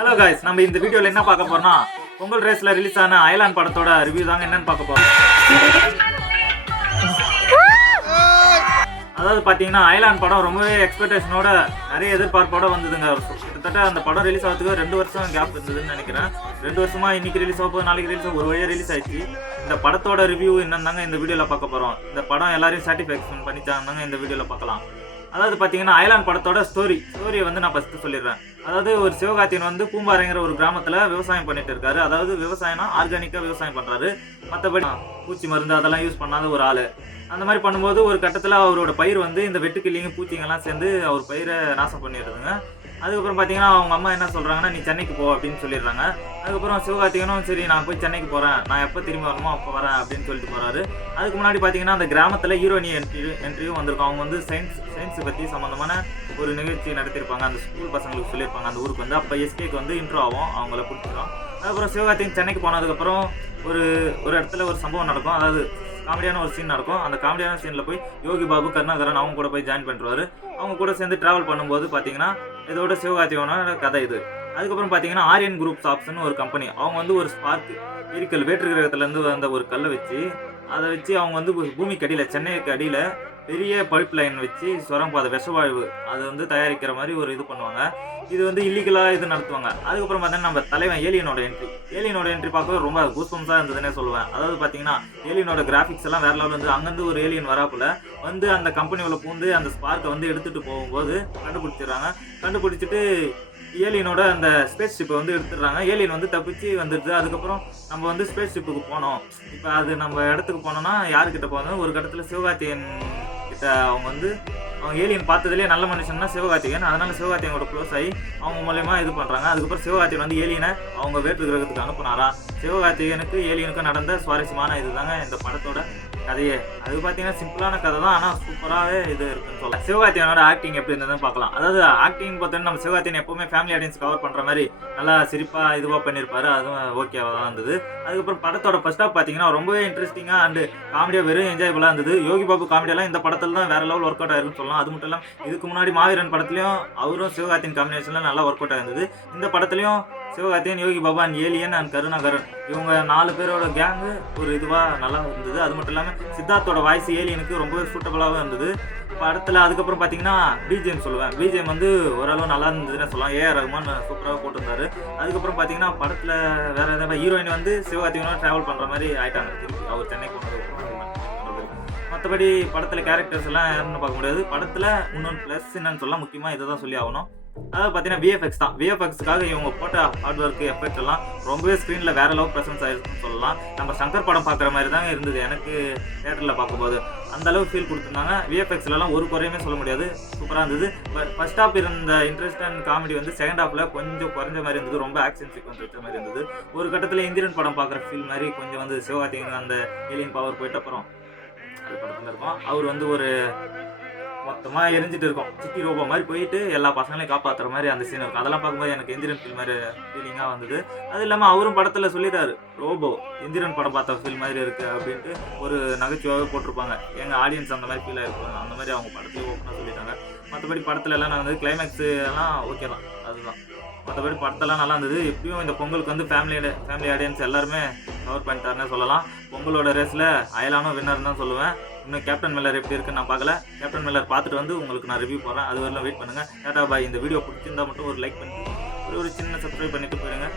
Hello guys நம்ம இந்த வீடியோவில் என்ன பார்க்க போறோம்னா பொங்கல் ரேஸ்ல ரிலீஸ் ஆன அயலான் படத்தோட ரிவ்யூ தாங்க என்னன்னு பார்க்க போறோம். அதாவது பார்த்தீங்கன்னா அயலான் படம் ரொம்பவே எக்ஸ்பெக்டேஷனோட நிறைய எதிர்பார்ப்போட வந்ததுங்க. கிட்டத்தட்ட அந்த படம் ரிலீஸ் ஆகிறதுக்கு ரெண்டு வருஷம் கேப் இருந்ததுன்னு நினைக்கிறேன். ரெண்டு வருஷமா இன்னைக்கு ரிலீஸ் ஆகும் நாளைக்கு ரிலீஸ் ஒரு வழியாக ரிலீஸ் ஆயிடுச்சு. இந்த படத்தோட ரிவ்யூ என்னன்னு இந்த வீடியோவில் பார்க்க போகிறோம் இந்த படம் எல்லாரையும் சாட்டிஸ்ஃபேக்ஷன் பண்ணித்தாங்க இந்த வீடியோவில் பார்க்கலாம். அதாவது பார்த்தீங்கன்னா அயலான் படத்தோட ஸ்டோரி ஸ்டோரியை வந்து நான் ஃபஸ்ட்டு சொல்லிடுறேன். அதாவது ஒரு சிவகார்த்தியன் வந்து பூம்பாறைங்கிற ஒரு கிராமத்தில் விவசாயம் பண்ணிட்டு இருக்காரு. அதாவது விவசாயம்னா ஆர்கானிக்காக விவசாயம் பண்ணுறாரு மற்றபடி பூச்சி மருந்து அதெல்லாம் யூஸ் பண்ணாத ஒரு ஆள். அந்த மாதிரி பண்ணும்போது ஒரு கட்டத்தில் அவரோட பயிர் வந்து இந்த வெட்டுக்கிளிங்க பூச்சிங்கெல்லாம் சேர்ந்து அவர் பயிரை நாசம் பண்ணிடுதுங்க. அதுக்கப்புறம் பார்த்தீங்கன்னா அவங்க அம்மா என்ன சொல்கிறாங்கன்னா நீ சென்னைக்கு போ அப்படின்னு சொல்லிடுறாங்க. அதுக்கப்புறம் சிவகார்த்திகனும் சரி நான் போய் சென்னைக்கு போகிறேன் நான் எப்போ திரும்பி வரணுமோ அப்போ வரேன் அப்படின்னு சொல்லிட்டு போகிறாரு அதுக்கு முன்னாடி பார்த்தீங்கன்னா அந்த கிராமத்தில் ஹீரோனி என்ட்ரி என்ட்ரியும் வந்திருக்கும். அவங்க வந்து சயின்ஸ் சயின்ஸ் பற்றி சம்மந்தமான ஒரு நிகழ்ச்சி நடத்தியிருப்பாங்க. அந்த ஸ்கூல் பசங்களுக்கு சொல்லியிருப்பாங்க. அந்த ஊருக்கு வந்து அப்போ எஸ்கேக்கு வந்து இன்ட்ரோ ஆகும். அவங்கள பிடிச்சிடும் அதுக்கப்புறம் சிவகார்த்திகன் சென்னைக்கு போனதுக்கப்புறம் ஒரு ஒரு இடத்துல ஒரு சம்பவம் நடக்கும். அதாவது காமெடியான ஒரு சீன் நடக்கும். அந்த காமெடியான சீனில் போய் யோகி பாபு கருணாகரன் அவங்க கூட போய் ஜாயின் பண்ணுறாரு அவங்க கூட சேர்ந்து ட்ராவல் பண்ணும்போது பார்த்தீங்கன்னா இதோட சிவகார்த்திகனோட கதை இது. அதுக்கப்புறம் பார்த்தீங்கன்னா ஆரியன் குரூப் ஷாப்ஸ்னு ஒரு கம்பெனி அவங்க வந்து ஒரு ஸ்பார்க் எரிக்கல் வேற்று கிரகத்துலேருந்து வந்த ஒரு கல்லை வச்சு அதை வச்சு அவங்க வந்து பூமிக்கு அடியில் சென்னைக்கு அடியில் பெரிய பைப் லைன் வச்சு சுரங்காத விஷவாயு அது வந்து தயாரிக்கிற மாதிரி ஒரு இது பண்ணுவாங்க. இது வந்து இல்லீகலாக இது நடத்துவாங்க. அதுக்கப்புறம் பார்த்தீங்கன்னா நம்ம தலைவன் ஏலியனோட என்ட்ரி ஏலியனோட என்ட்ரி பார்க்க ரொம்ப கூஸ்பம்ஸாக இருந்ததுன்னே சொல்லுவேன். அதாவது பார்த்தீங்கன்னா ஏலியனோட கிராஃபிக்ஸ் எல்லாம் வேற லெவலில் வந்து அங்கேருந்து ஒரு ஏலியன் வராப்புல வந்து அந்த கம்பெனியோட பூந்து அந்த ஸ்பார்க்கை வந்து எடுத்துகிட்டு போகும்போது கண்டுபிடிச்சிடுறாங்க. கண்டுபிடிச்சிட்டு ஏலியனோட அந்த ஸ்பேஸ் ஷிப்பை வந்து எடுத்துடுறாங்க. ஏலியன் வந்து தப்பிச்சு வந்துடுது. அதுக்கப்புறம் நம்ம வந்து ஸ்பேஸ் ஷிப்புக்கு போனோம். இப்போ அது நம்ம இடத்துக்கு போனோம்னா யாருக்கிட்ட போனோம்? ஒரு கட்டத்தில் சிவகார்த்தியன் கிட்ட அவங்க வந்து அவங்க ஏலியன் பார்த்ததுலேயே நல்ல மனுஷன்னா சிவகார்த்திகேயன். அதனால சிவகார்த்திகனோட க்ளோஸ் ஆகி அவங்க மூலயமா இது பண்ணுறாங்க அதுக்கப்புறம் சிவகார்த்திகன் வந்து ஏலியனை அவங்க வேற்று கிரகத்துக்கு அனுப்புனாரா? சிவகார்த்திகேயனுக்கு ஏலியனுக்கும் நடந்த சுவாரஸ்யமான இதுதாங்க இந்த படத்தோட கதையே. அது பார்த்தீங்கன்னா சிம்பிளான கதை தான் ஆனால் சூப்பராகவே இது இருக்குன்னு சொல்லலாம். சிவகார்த்தியனோட ஆக்டிங் எப்படி இருந்ததுன்னு பார்க்கலாம். அதாவது ஆக்டிங் பார்த்தோன்னா நம்ம சிவகார்த்தியன் எப்பவுமே ஃபேமிலி ஆடியன்ஸ் கவர் பண்ணுற மாதிரி நல்லா சிரிப்பாக இதுவாக பண்ணியிருப்பாரு அதுவும் ஓகேவாக தான் இருந்தது. அதுக்கப்புறம் படத்தோட ஃபர்ஸ்ட் ஆஃப் பார்த்தீங்கன்னா ரொம்பவே இன்ட்ரெஸ்டிங்காக அண்டு காமெடியாக வெறும் என்ஜாயபுளாக இருந்தது. யோகி பாபு காமெடியெல்லாம் இந்த படத்தில் தான் வேறு லெவல் ஒர்க் அவுட் ஆயிருக்குன்னு சொல்லலாம். அது மட்டும் இல்லாமல் இதுக்கு முன்னாடி மாவீரன் படத்துலையும் அவரும் சிவகார்த்தியின் காம்பினேஷனில் நல்லா ஒர்க் அவுட் ஆயிருந்தது. இந்த படத்துலையும் சிவகார்த்தியன் யோகி பவான் ஏலியன் அண்ட் கருணாகரன். இவங்க நாலு பேரோட கேங்கு ஒரு இதுவாக நல்லா இருந்தது. அது மட்டும் இல்லாமல் சித்தார்த்தோட வாய்ஸ் ஏலியனுக்கு ரொம்பவே சூட்டபுளாகவும் இருந்தது. படத்தில் அதுக்கப்புறம் பார்த்தீங்கன்னா பிஜிஎம் சொல்லுவேன். பிஜிஎம் வந்து ஓரளவு நல்லா இருந்ததுன்னு சொல்லலாம். ஏஆர் ரகுமான் சூப்பராக போட்டிருந்தாரு. அதுக்கப்புறம் பார்த்தீங்கன்னா படத்தில் வேறு எதாவது ஹீரோயின் வந்து சிவகார்த்திகனோட ட்ராவல் பண்ணுற மாதிரி ஆயிட்டாங்க. அவர் சென்னை போனது மற்றபடி படத்தில் கேரக்டர்ஸ் எல்லாம் யாருன்னு பார்க்க முடியாது. படத்தில் இன்னொன்று ப்ளஸ் என்னன்னு சொல்லலாம். முக்கியமாக இதை தான் சொல்லி ஆகணும். அதாவது பார்த்தீங்கன்னா விஎஃப்எக்ஸ் தான். விஎஃப்எக்ஸ்க்காக இவங்க போட்ட ஹார்ட் ஒர்க் எஃபெக்ட் எல்லாம் ரொம்பவே ஸ்க்ரீனில் வேற லெவல் ப்ரெசன்ஸ் ஆயிருக்குன்னு சொல்லலாம். நம்ம சங்கர் படம் பார்க்குற மாதிரி தாங்க இருந்தது. எனக்கு தேட்டரில் பார்க்கும்போது. அந்த அளவு ஃபீல் கொடுத்துருந்தாங்க. விஎஃப்எக்ஸ்லலாம் ஒரு குறையுமே சொல்ல முடியாது. சூப்பராக இருந்தது. பட் ஃபர்ஸ்ட் ஹாஃப் இருந்த இன்ட்ரெஸ்ட் அண்ட் காமெடி வந்து செகண்ட் ஹாஃபில் கொஞ்சம் குறைஞ்ச மாதிரி இருந்தது. ரொம்ப ஆக்ஷன் சீக்வன்ஸ் வச்ச மாதிரி இருந்தது. ஒரு கட்டத்தில் இந்திரன் படம் பார்க்குற ஃபீல் மாதிரி கொஞ்சம் வந்து சிவகார்த்திகன் அந்த ஏலியன் பவர் போயிட்ட அப்புறம் அது படத்தில் இருக்கும். அவர் வந்து ஒரு மொத்தமாக எரிஞ்சிட்டு இருக்கும். சிட்டி ரோபோ மாதிரி போயிட்டு எல்லா பசங்களையும் காப்பாற்றுற மாதிரி அந்த சீன் இருக்கும். அதெல்லாம் பார்க்கும்போது எனக்கு எந்திரன் ஃபீல் மாதிரி ஃபீலிங்காக வந்தது. அது இல்லாமல் அவரும் படத்தில் சொல்லிட்டாரு ரோபோ எந்திரன் படம் பார்த்த ஃபீல் மாதிரி இருக்குது அப்படின்ட்டு ஒரு நகைச்சுவாகவே போட்டிருப்பாங்க. எங்கள் ஆடியன்ஸ் அந்த மாதிரி ஃபீல் ஆகிருப்பாங்க அந்த மாதிரி அவங்க படத்துல ஓப்பனாக சொல்லிட்டாங்க. மற்றபடி படத்துல எல்லாம் நான் வந்து கிளைமேக்ஸ் எல்லாம் ஓகே தான். அதுதான். மற்றபடி படத்தெல்லாம் நல்லா இருந்தது. எப்பயும் இந்த பொங்கலுக்கு வந்து ஃபேமிலியோட ஃபேமிலி ஆடியன்ஸ் எல்லாருமே கவர் பண்ணிட்டாருன்னு சொல்லலாம். பொங்கலோட ரேஸில் அயலானும் வின்னர் தான் சொல்லுவேன். இன்னும் கேப்டன் மில்லர் எப்படி இருக்குன்னு நான் பார்க்கல. கேப்டன் மில்லர் பார்த்துட்டு வந்து உங்களுக்கு நான் ரிவ்யூ போகிறேன் அது வரலாம் வெயிட் பண்ணுங்கள் டேட்டா பாய் இந்த வீடியோ பிடிச்சிருந்தா மட்டும் ஒரு லைக் பண்ணிட்டு ஒரு ஒரு சின்ன சப்ஸ்கிரைப் பண்ணிட்டு போயிடுங்க